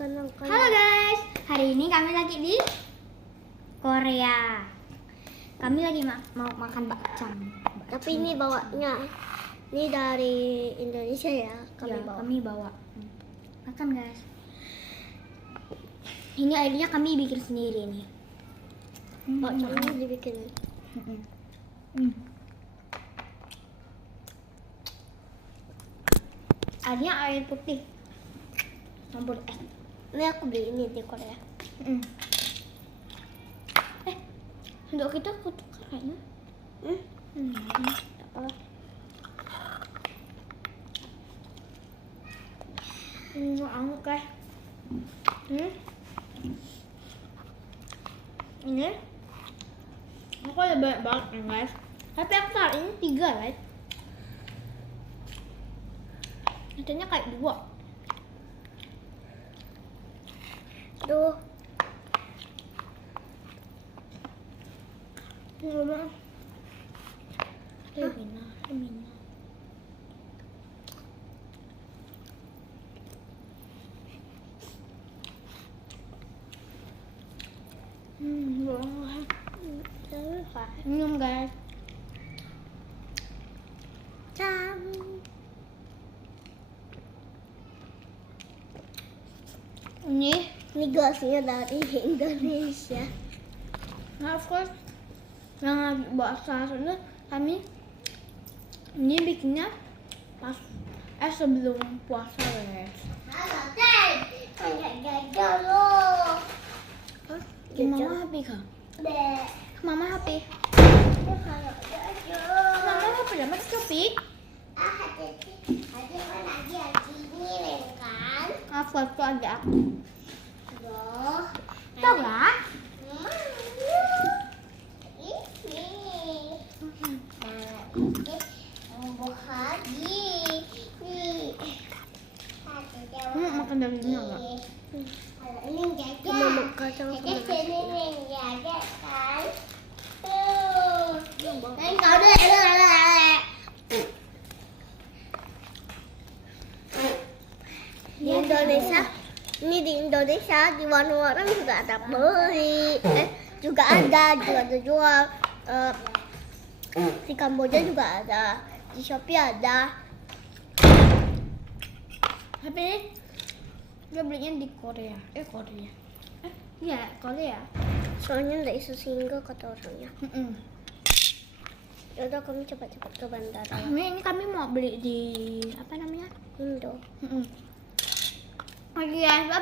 Halo guys, hari ini kami lagi di Korea. Kami lagi mau makan bakcang. Tapi ini bawanya, ini dari Indonesia ya. Kami bawa. Makan guys. Ini airnya kami bikin sendiri nih. Bakcangnya dibikin. Airnya air putih. Campur es. Ini aku beli ini di Korea. Sendok kita kutukar kayaknya. Tak apa. Angkat guys. Ini aku ada banyak banget ya guys. Tapi aku saat ini 3 guys. Katanya kayak 2. Tuh. Ngomong. Mina. Minum guys. Ini gelasnya dari Indonesia. Nah, of course, yang bahasa Sunda kami ini bikinnya pas sebelum puasa guys. Mama happy kah? Mama happy. Mama happy lah, mas happy. Aku ada aku. Tahu lah. Makan dari ini enggak? Ini jajan. Mama kacang kan. Di Indonesia di warung-warung juga ada beli, juga ada jual. Di Kamboja juga ada, di Shopee ada. Tapi dia belinya di Korea. Iya Korea. Soalnya nggak isu single kata orangnya. Yaudah kami cepat-cepat ke bandara. Ini kami mau beli di apa namanya? Indo. Oke guys, bye.